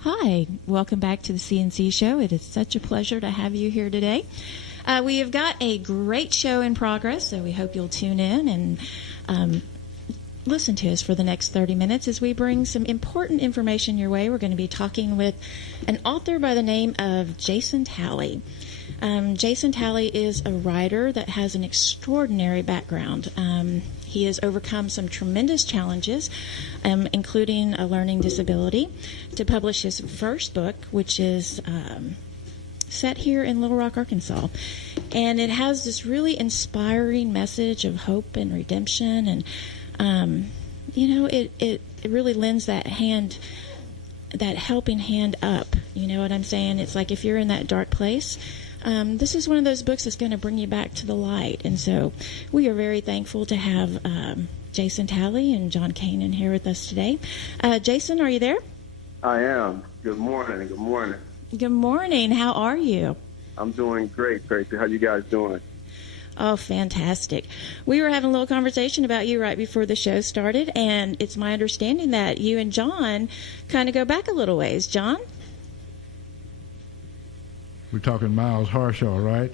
Hi, welcome back to the CNC Show. It is such a pleasure to have you here today. We have got a great show in progress, so we hope you'll tune in and listen to us for the next 30 minutes as we bring some important information your way. We're going to be talking with an author by the name of Jason Talley. Jason Talley is a writer that has an extraordinary background. He has overcome some tremendous challenges, including a learning disability, to publish his first book, which is set here in Little Rock, Arkansas. And it has this really inspiring message of hope and redemption. And, it really lends that helping hand up. You know what I'm saying? It's like if you're in that dark place, this is one of those books that's going to bring you back to the light. And so we are very thankful to have Jason Talley and John Cain in here with us today. Jason, are you there? I am. Good morning. Good morning. Good morning. How are you? I'm doing great, Tracy. How you guys doing? Oh, fantastic. We were having a little conversation about you right before the show started, and it's my understanding that you and John kind of go back a little ways. John? We're talking Miles Harshaw, right?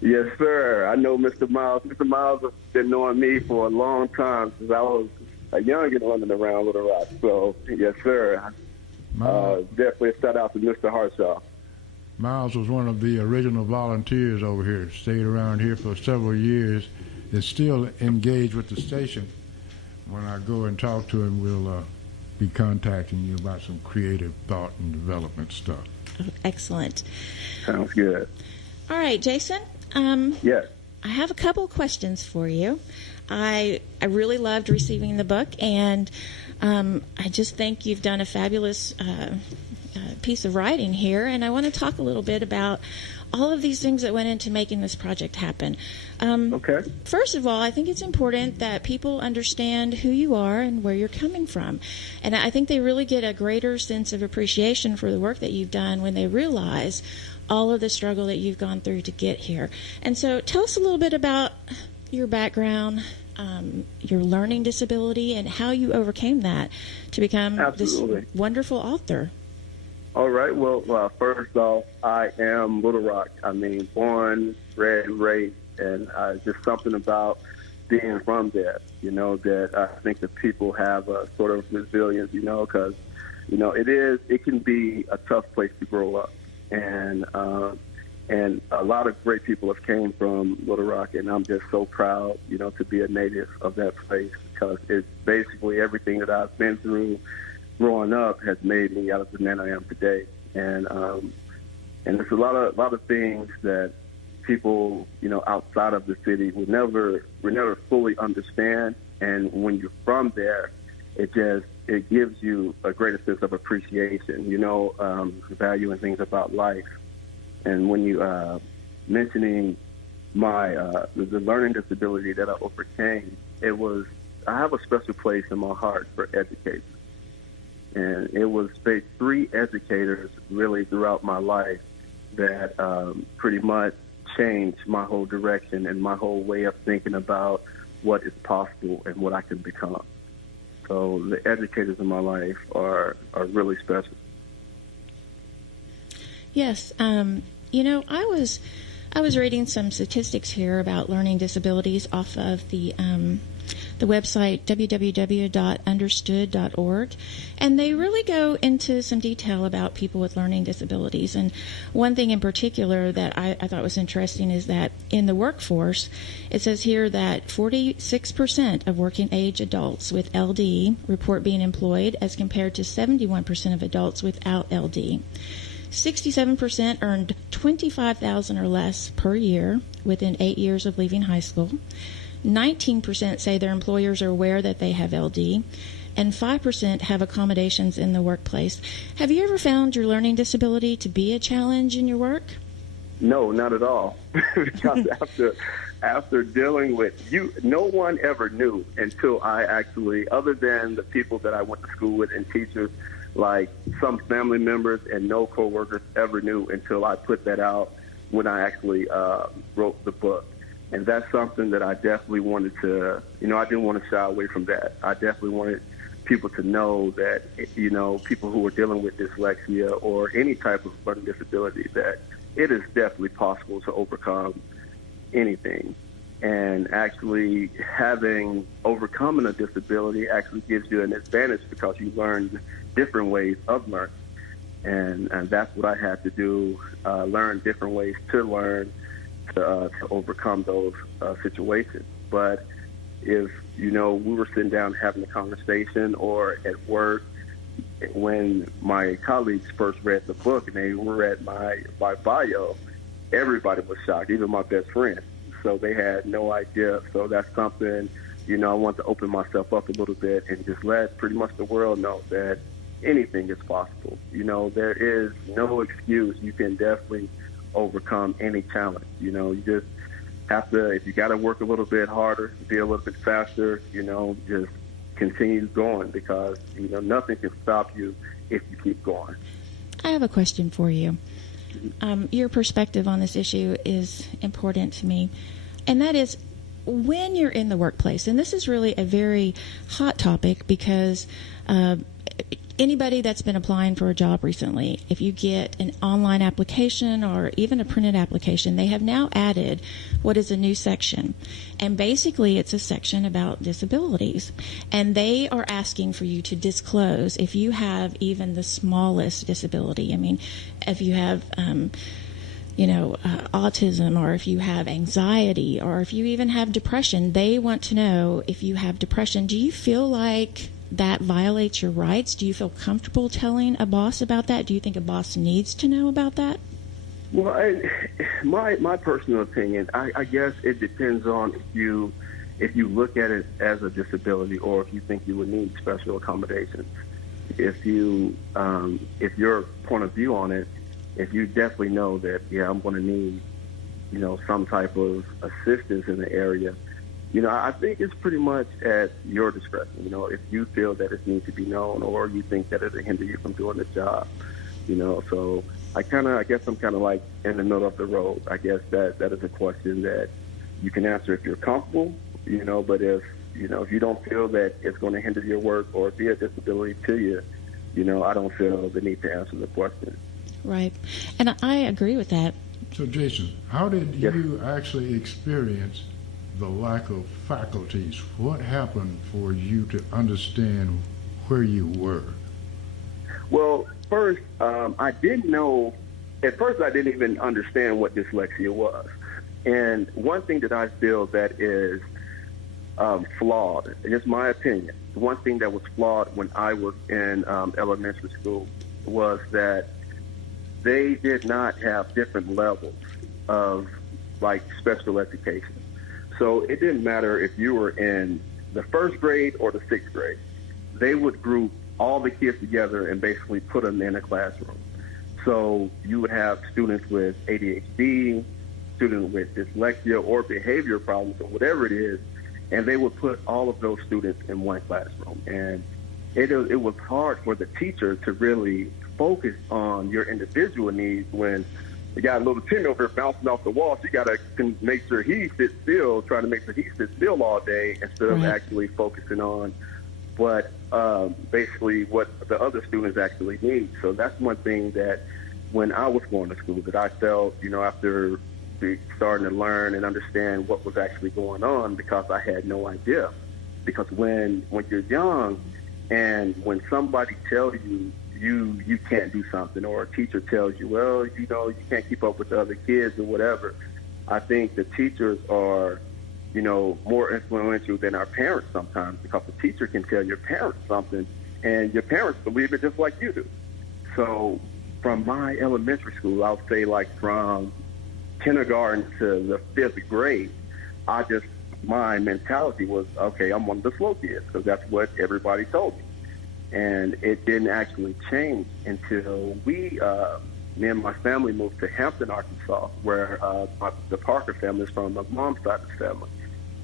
Yes, sir. I know Mr. Miles. Mr. Miles has been knowing me for a long time, since I was a youngin' running around Little Rock. So, yes, sir. Definitely a shout out to Mr. Harshaw. Miles was one of the original volunteers over here. Stayed around here for several years. Is still engaged with the station. When I go and talk to him, we'll be contacting you about some creative thought and development stuff. Oh, excellent. Sounds good. All right, Jason. Yes. I have a couple questions for you. I really loved receiving the book, and I just think you've done a fabulous piece of writing here, and I want to talk a little bit about all of these things that went into making this project happen. Okay. First of all, I think it's important that people understand who you are and where you're coming from. And I think they really get a greater sense of appreciation for the work that you've done when they realize all of the struggle that you've gone through to get here. And so tell us a little bit about your background, your learning disability, and how you overcame that to become Absolutely. This wonderful author. All right. Well, first off, I am Little Rock. I mean, born, bred, raised, and just something about being from there, that I think that people have a sort of resilience, because, it can be a tough place to grow up. And a lot of great people have came from Little Rock, and I'm just so proud, to be a native of that place, because it's basically everything that I've been through growing up has made me out of the man I am today. And there's a lot of things that people, outside of the city would never fully understand. And when you're from there, it gives you a greater sense of appreciation, valuing things about life. And when you mentioning my the learning disability that I overcame, I have a special place in my heart for educators. And it was 3 educators really throughout my life that pretty much changed my whole direction and my whole way of thinking about what is possible and what I can become. So the educators in my life are really special. Yes. I was reading some statistics here about learning disabilities off of the website www.understood.org, and they really go into some detail about people with learning disabilities. And one thing in particular that I thought was interesting is that in the workforce, it says here that 46% of working age adults with LD report being employed, as compared to 71% of adults without LD. 67% earned $25,000 or less per year within 8 years of leaving high school. 19% say their employers are aware that they have LD, and 5% have accommodations in the workplace. Have you ever found your learning disability to be a challenge in your work? No, not at all. Because after dealing with you, no one ever knew until I actually, other than the people that I went to school with and teachers, like some family members and no coworkers ever knew until I put that out when I actually wrote the book. And that's something that I definitely wanted to, I didn't want to shy away from that. I definitely wanted people to know that, people who are dealing with dyslexia or any type of learning disability, that it is definitely possible to overcome anything. And actually overcoming a disability actually gives you an advantage because you learn different ways of learning. And that's what I had to do, learn different ways to learn to overcome those situations. But if, we were sitting down having a conversation or at work, when my colleagues first read the book and they read my bio, everybody was shocked, even my best friend. So they had no idea. So that's something, I want to open myself up a little bit and just let pretty much the world know that anything is possible. There is no excuse. You can definitely overcome any challenge. You just have to, if you got to work a little bit harder, be a little bit faster, just continue going because, nothing can stop you if you keep going. I have a question for you. Your perspective on this issue is important to me, and that is when you're in the workplace, and this is really a very hot topic because anybody that's been applying for a job recently, if you get an online application or even a printed application, they have now added what is a new section. And basically it's a section about disabilities. And they are asking for you to disclose if you have even the smallest disability. I mean, if you have autism, or if you have anxiety, or if you even have depression, they want to know if you have depression. Do you feel like that violates your rights? Do you feel comfortable telling a boss about that? Do you think a boss needs to know about that? Well, my personal opinion, I guess it depends on if you look at it as a disability or if you think you would need special accommodations. If your point of view on it, if you definitely know that, I'm going to need, some type of assistance in the area, I think it's pretty much at your discretion. If you feel that it needs to be known or you think that it'll hinder you from doing the job, So I guess I'm kind of like in the middle of the road. I guess that is a question that you can answer if you're comfortable, but if you don't feel that it's going to hinder your work or be a disability to you, I don't feel the need to answer the question. Right. And I agree with that. So, Jason, how did you actually experience the lack of faculties? What happened for you to understand where you were? Well, first, I didn't know. At first, I didn't even understand what dyslexia was. And one thing that I feel that is flawed, and it's my opinion, one thing that was flawed when I was in elementary school was that they did not have different levels of, like, special education. So it didn't matter if you were in the first grade or the sixth grade. They would group all the kids together and basically put them in a classroom. So you would have students with ADHD, students with dyslexia or behavior problems or whatever it is, and they would put all of those students in one classroom. And it was hard for the teacher to really focus on your individual needs when you got a little Timmy over here bouncing off the wall. So you got to make sure he sits still, trying to make sure he sits still all day instead of actually focusing on what basically what the other students actually need. So that's one thing that when I was going to school that I felt, after starting to learn and understand what was actually going on, because I had no idea. Because when you're young and when somebody tells you you can't do something, or a teacher tells you, well, you can't keep up with the other kids or whatever, I think the teachers are, more influential than our parents sometimes, because the teacher can tell your parents something and your parents believe it just like you do. So from my elementary school, I'll say like from kindergarten to the fifth grade, my mentality was, okay, I'm one of the slow kids, because that's what everybody told me. And it didn't actually change until me and my family moved to Hampton, Arkansas, where the Parker family is from, my mom's side of the family.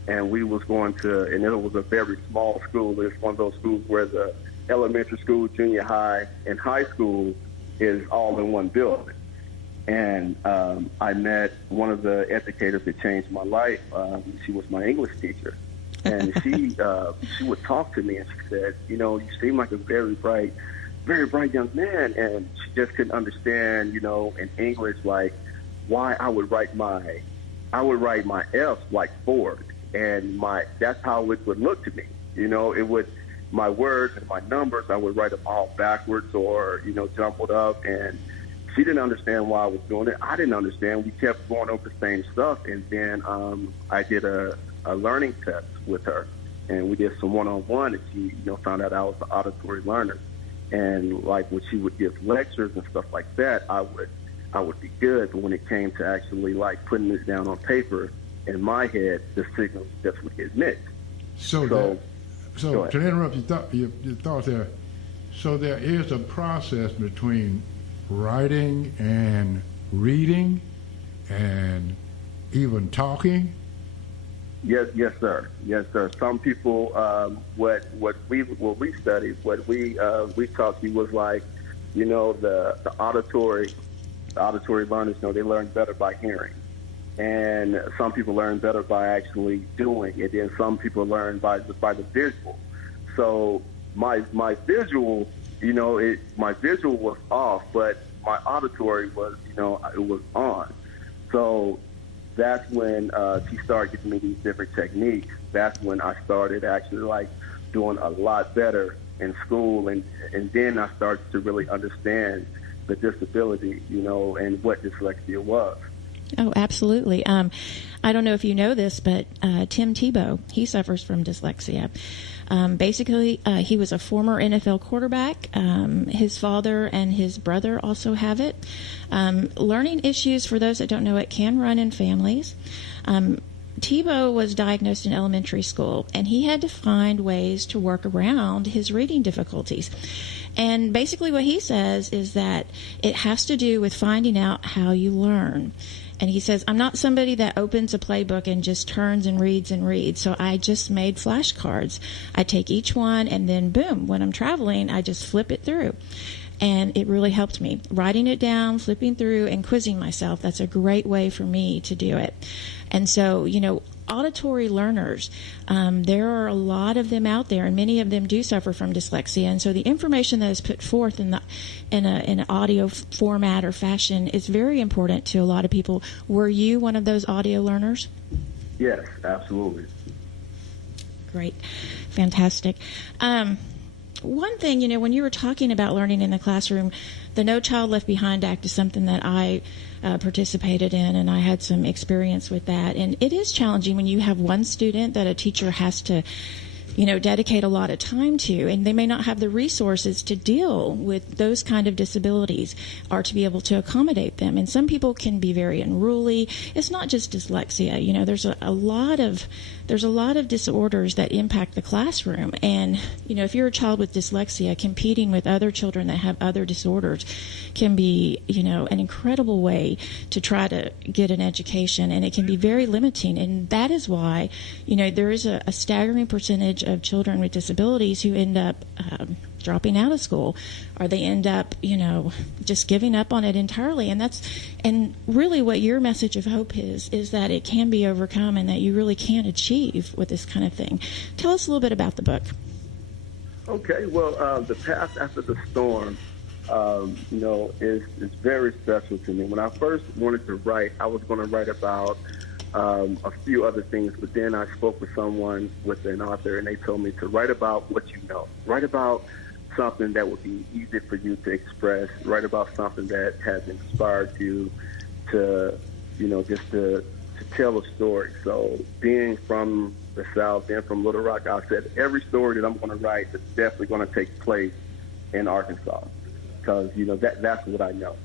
And we was going to, and it was a very small school. It's one of those schools where the elementary school, junior high, and high school is all in one building. And I met one of the educators that changed my life. She was my English teacher. And she would talk to me, and she said, you seem like a very bright young man. And she just couldn't understand, in English, like why I would write my F like Ford, and that's how it would look to me. My words and my numbers, I would write them all backwards or, jumbled up. And she didn't understand why I was doing it. I didn't understand. We kept going over the same stuff. And then I did a learning test with her, and we did some one-on-one, and she, found out I was an auditory learner. And like when she would give lectures and stuff like that, I would be good. But when it came to actually like putting this down on paper, in my head, the signals just would get mixed. So to interrupt your thoughts there, so there is a process between writing and reading and even talking? Yes, sir. Some people, what we studied, what we taught you was like, the auditory learners, they learn better by hearing. And some people learn better by actually doing it, and some people learn by the visual. So my visual, my visual was off, but my auditory was, it was on. So that's when she started giving me these different techniques. That's when I started actually like doing a lot better in school, and then I started to really understand the disability, and what dyslexia was. Oh, absolutely. I don't know if you know this, but Tim Tebow, he suffers from dyslexia. Basically, he was a former NFL quarterback. His father and his brother also have it. Learning issues, for those that don't know it, can run in families. Tebow was diagnosed in elementary school, and he had to find ways to work around his reading difficulties. And basically what he says is that it has to do with finding out how you learn. And he says, I'm not somebody that opens a playbook and just turns and reads. So I just made flashcards. I take each one, and then boom, when I'm traveling, I just flip it through. And it really helped me. Writing it down, flipping through, and quizzing myself, that's a great way for me to do it. And so, auditory learners, there are a lot of them out there, and many of them do suffer from dyslexia. And so the information that is put forth in an audio format or fashion is very important to a lot of people. Were you one of those audio learners? Yes, absolutely. Great. Fantastic. One thing, when you were talking about learning in the classroom, the No Child Left Behind Act is something that I participated in, and I had some experience with that. And it is challenging when you have one student that a teacher has to, dedicate a lot of time to, and they may not have the resources to deal with those kind of disabilities or to be able to accommodate them. And some people can be very unruly. It's not just dyslexia. There's a lot of disorders that impact the classroom. And, if you're a child with dyslexia, competing with other children that have other disorders can be, an incredible way to try to get an education, and it can be very limiting. And that is why, there is a staggering percentage of children with disabilities who end up dropping out of school, or they end up, just giving up on it entirely. And really what your message of hope is that it can be overcome, and that you really can achieve with this kind of thing. Tell us a little bit about the book. Okay, well, The Path After the Storm, is very special to me. When I first wanted to write, I was going to write about a few other things, but then I spoke with an author, and they told me to write about what you know. Write about something that would be easy for you to express. Write about something that has inspired you to, just to tell a story. So being from the South, being from Little Rock, I said every story that I'm going to write is definitely going to take place in Arkansas, because, that's what I know.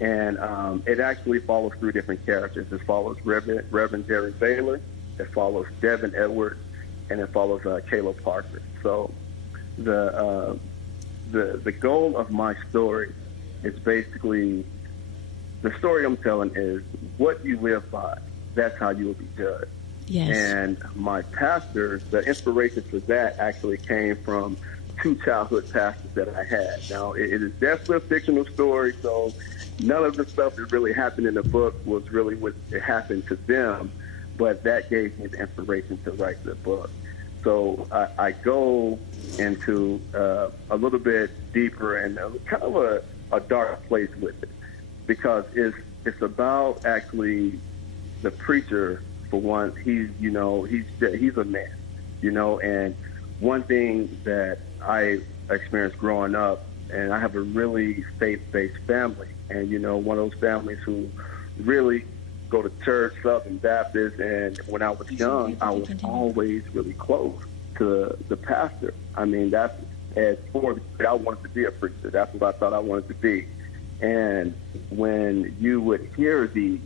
And it actually follows through different characters. It follows Reverend Jerry Baylor, it follows Devin Edwards, and it follows Caleb Parker. So the goal of my story is basically, the story I'm telling is what you live by, that's how you will be judged. Yes. And my pastor, the inspiration for that actually came from two childhood pastors that I had. Now, it is definitely a fictional story, so none of the stuff that really happened in the book was really what happened to them, but that gave me the inspiration to write the book. So I go into a little bit deeper and kind of a dark place with it, because it's about actually the preacher. For one, he's a man, and one thing that I experienced growing up, and I have a really faith-based family, and one of those families who really go to church, Southern Baptist, and when I was young, I was always really close to the pastor. I mean, that's as far as I wanted to be a preacher. That's what I thought I wanted to be. And when you would hear these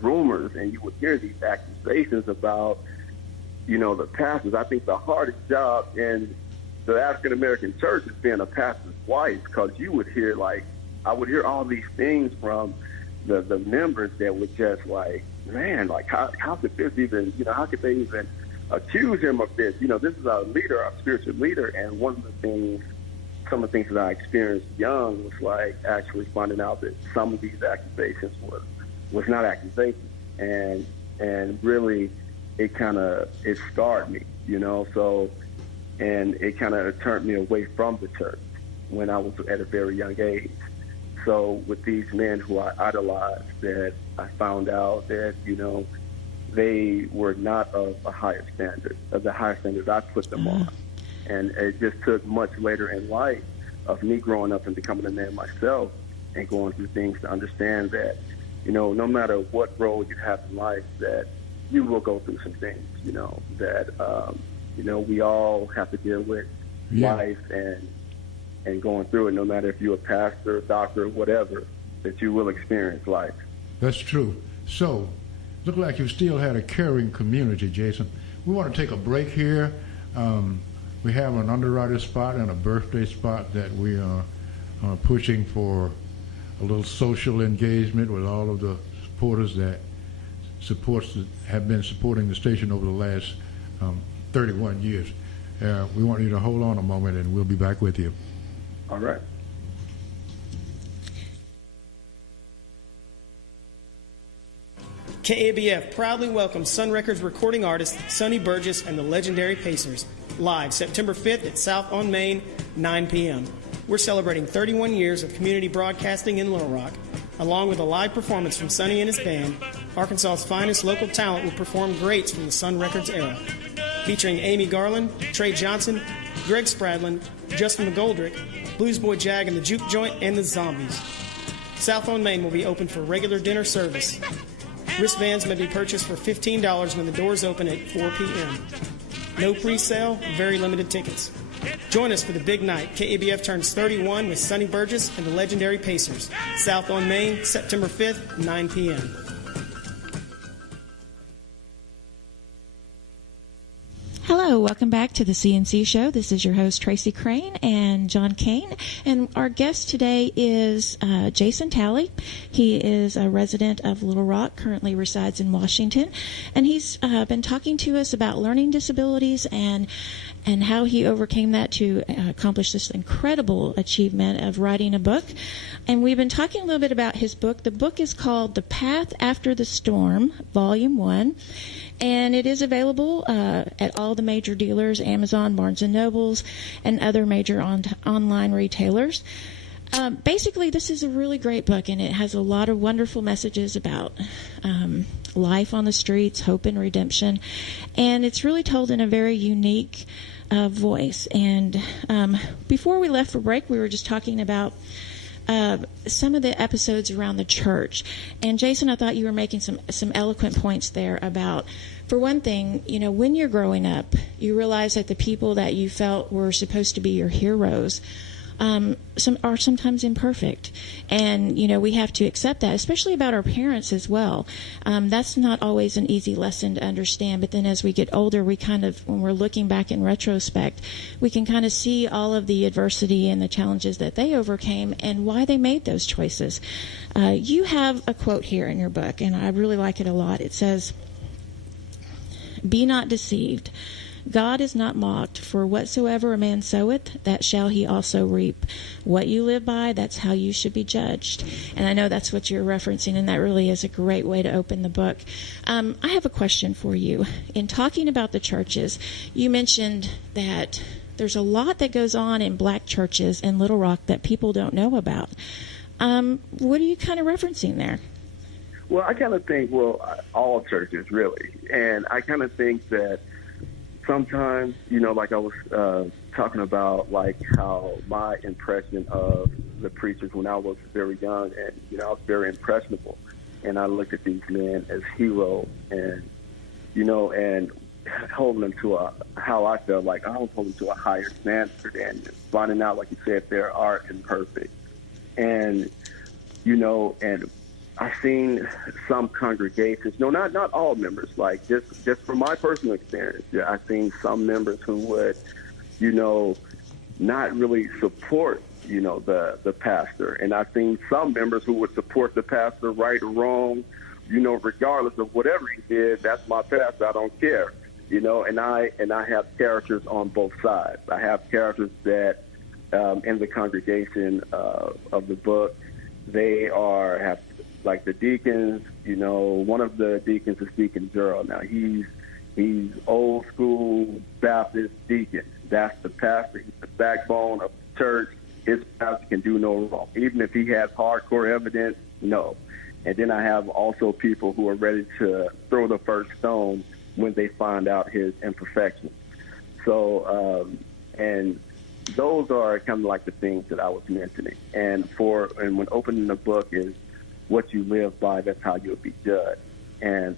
rumors and you would hear these accusations about, the pastors, I think the hardest job in the African-American church is being a pastor's wife, because you would hear, I would hear all these things from the members that would just man, how could this even, how could they even accuse him of this? This is our leader, our spiritual leader. And some of the things that I experienced young was actually finding out that some of these accusations was not accusations. And really it scarred me, so, and it kind of turned me away from the church when I was at a very young age. So with these men who I idolized, that I found out that, they were not of the higher standard I put them on. And it just took much later in life of me growing up and becoming a man myself and going through things to understand that, no matter what role you have in life, that you will go through some things, that, we all have to deal with life and going through it, no matter if you're a pastor, doctor, whatever, that you will experience life. That's true. So, look like you still had a caring community, Jason. We want to take a break here. We have an underwriter spot and a birthday spot that we are pushing for a little social engagement with all of the supporters that have been supporting the station over the last 31 years. We want you to hold on a moment, and we'll be back with you. All right. KABF proudly welcomes Sun Records recording artist Sonny Burgess and the legendary Pacers, live September 5th at South on Main, 9 p.m. We're celebrating 31 years of community broadcasting in Little Rock. Along with a live performance from Sonny and his band, Arkansas's finest local talent will perform greats from the Sun Records era. Featuring Amy Garland, Trey Johnson, Greg Spradlin, Justin McGoldrick, Blues Boy Jag and the Juke Joint, and the Zombies. South on Main will be open for regular dinner service. Wristbands may be purchased for $15 when the doors open at 4 p.m. No pre-sale, very limited tickets. Join us for the big night. KABF turns 31 with Sonny Burgess and the legendary Pacers. South on Main, September 5th, 9 p.m. Hello, welcome back to the CNC Show. This is your host, Tracy Crain and John Cain. And our guest today is Jason Talley. He is a resident of Little Rock, currently resides in Washington. And he's been talking to us about learning disabilities and how he overcame that to accomplish this incredible achievement of writing a book. And we've been talking a little bit about his book. The book is called The Path After the Storm, Volume 1. And it is available at all the major dealers, Amazon, Barnes & Nobles, and other major online retailers. Basically, this is a really great book, and it has a lot of wonderful messages about life on the streets, hope and redemption. And it's really told in a very unique voice. And before we left for break, we were just talking about some of the episodes around the church. And Jason, I thought you were making some eloquent points there about, for one thing, when you're growing up, you realize that the people that you felt were supposed to be your heroes are sometimes imperfect. And, we have to accept that, especially about our parents as well. That's not always an easy lesson to understand. But then as we get older, we when we're looking back in retrospect, we can kind of see all of the adversity and the challenges that they overcame and why they made those choices. You have a quote here in your book, and I really like it a lot. It says, "Be not deceived. God is not mocked, for whatsoever a man soweth, that shall he also reap. What you live by, that's how you should be judged. And I know that's what you're referencing, and that really is a great way to open the book. I have a question for you. In talking about the churches, you mentioned that there's a lot that goes on in black churches in Little Rock that people don't know about. What are you kind of referencing there? Well, I kind of think, all churches, really. And I kind of think that sometimes, like I was talking about, like how my impression of the preachers when I was very young and, I was very impressionable. And I looked at these men as heroes and, and holding them to how I felt like I was holding to a higher standard and finding out, like you said, their art imperfect. And, and I've seen some congregations, not all members, like just from my personal experience, I've seen some members who would, not really support, the pastor. And I've seen some members who would support the pastor right or wrong, regardless of whatever he did. That's my pastor. I don't care. And I have characters on both sides. I have characters that in the congregation of the book, they have like the deacons. One of the deacons is Deacon Gerald. Now he's old school Baptist deacon. That's the pastor. He's the backbone of the church. His pastor can do no wrong, even if he has hardcore evidence. No. And then I have also people who are ready to throw the first stone when they find out his imperfections. So, and those are kind of like the things that I was mentioning. And when opening the book is what you live by, that's how you'll be judged. And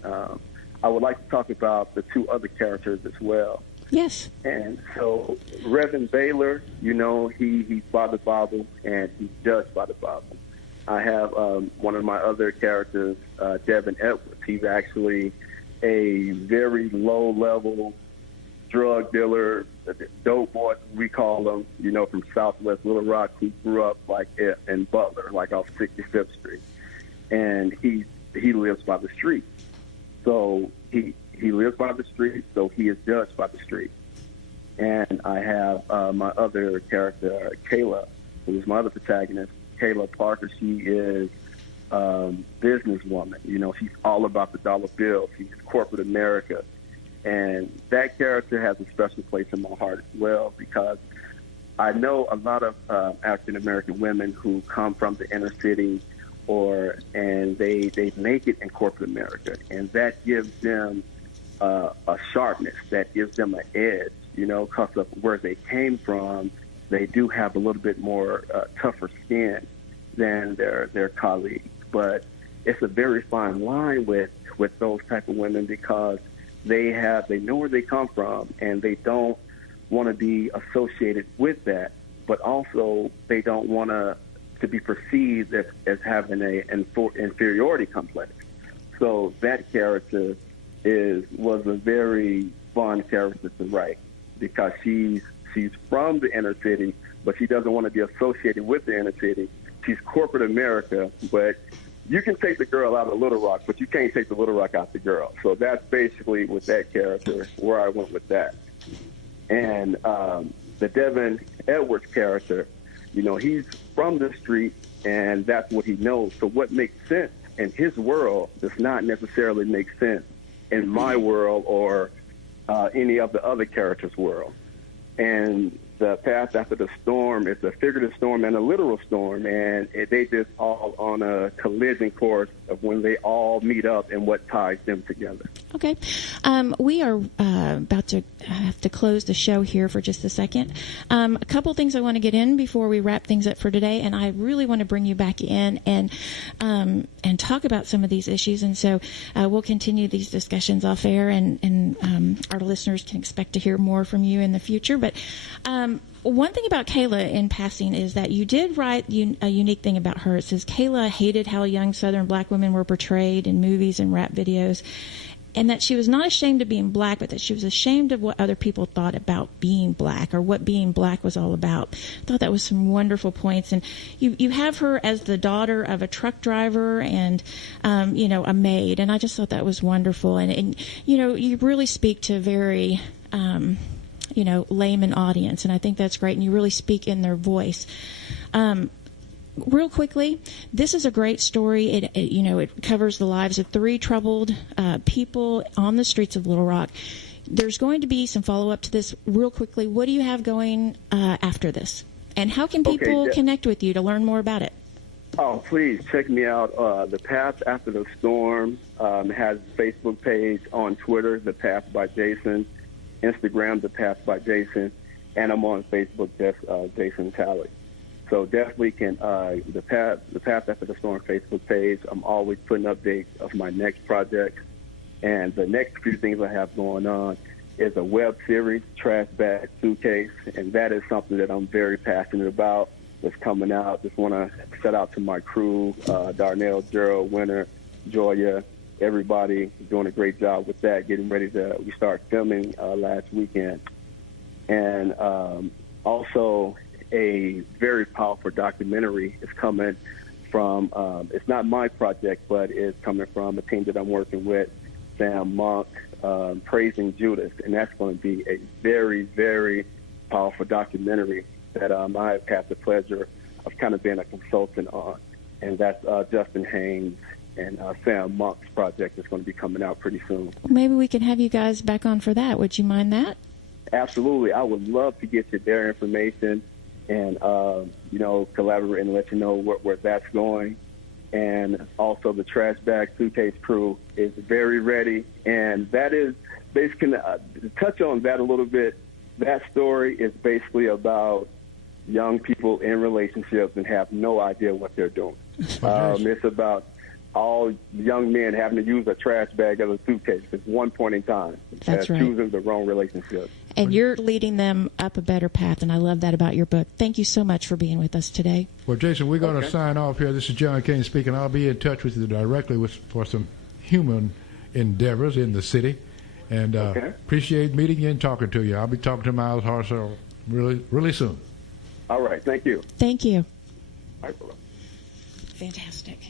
I would like to talk about the two other characters as well. Yes. And so Reverend Baylor, he's by the Bible and he's judged by the Bible. I have one of my other characters, Devin Edwards. He's actually a very low-level drug dealer, dope boy, we call him, from Southwest Little Rock, who grew up like in Butler, like off 65th Street. And he lives by the street. So he lives by the street, so he is judged by the street. And I have my other character, Kayla, who is my other protagonist, Kayla Parker. She is businesswoman. She's all about the dollar bill. She's corporate America. And that character has a special place in my heart as well because I know a lot of African-American women who come from the inner city and they make it in corporate America. And that gives them a sharpness, that gives them an edge, because of where they came from. They do have a little bit more tougher skin than their colleagues. But it's a very fine line with those type of women because they know where they come from and they don't want to be associated with that, but also they don't want to be perceived as having an inferiority complex. So that character was a very fun character to write because she's from the inner city, but she doesn't want to be associated with the inner city. She's corporate America, but you can take the girl out of Little Rock, but you can't take the Little Rock out the girl. So that's basically with that character where I went with that. And the Devin Edwards character, he's from the street, and that's what he knows. So what makes sense in his world does not necessarily make sense in my world or any of the other characters' world. And the path after the storm is a figurative storm and a literal storm, and they just all on a collision course of when they all meet up and what ties them together. Okay. We are about to have to close the show here for just a second. A couple things I want to get in before we wrap things up for today, and I really want to bring you back in and talk about some of these issues. And so we'll continue these discussions off air, and our listeners can expect to hear more from you in the future. But one thing about Kayla in passing is that you did write a unique thing about her. It says Kayla hated how young Southern black women were portrayed in movies and rap videos, and that she was not ashamed of being black, but that she was ashamed of what other people thought about being black or what being black was all about. I thought that was some wonderful points. And you have her as the daughter of a truck driver and, a maid. And I just thought that was wonderful. And you really speak to very layman audience, and I think that's great, and you really speak in their voice. Real quickly, this is a great story. It covers the lives of 3 troubled people on the streets of Little Rock. There's going to be some follow-up to this. Real quickly, what do you have going after this? And how can people connect with you to learn more about it? Oh, please check me out. The Path After the Storm has a Facebook page, on Twitter, The Path by Jason, Instagram, The Path by Jason, and I'm on Facebook, Jason Talley. So definitely the Path After the Storm Facebook page. I'm always putting updates of my next project. And the next few things I have going on is a web series, Trash Bag Suitcase, and that is something that I'm very passionate about. That's coming out. Just want to shout out to my crew, Darnell, Gerald, Winter, Joya, everybody doing a great job with that. We start filming last weekend. And also a very powerful documentary is coming from, it's not my project, but it's coming from a team that I'm working with, Sam Monk, Praising Judas, and that's going to be a very, very powerful documentary that I've had the pleasure of kind of being a consultant on, and that's Justin Haynes and Sam Monk's project is going to be coming out pretty soon. Maybe we can have you guys back on for that. Would you mind that? Absolutely. I would love to get you their information and, collaborate and let you know where that's going. And also the Trash Bag Suitcase crew is very ready. And that is basically, to touch on that a little bit, that story is basically about young people in relationships and have no idea what they're doing. It's about all young men having to use a trash bag as a suitcase at one point in time. That's right. Choosing the wrong relationship. And you're leading them up a better path, and I love that about your book. Thank you so much for being with us today. Well, Jason, we're going to sign off here. This is John Cain speaking. I'll be in touch with you directly for some human endeavors in the city. And appreciate meeting you and talking to you. I'll be talking to Miles Hartzell really, really soon. All right. Thank you. Thank you. All right, bye-bye. Fantastic.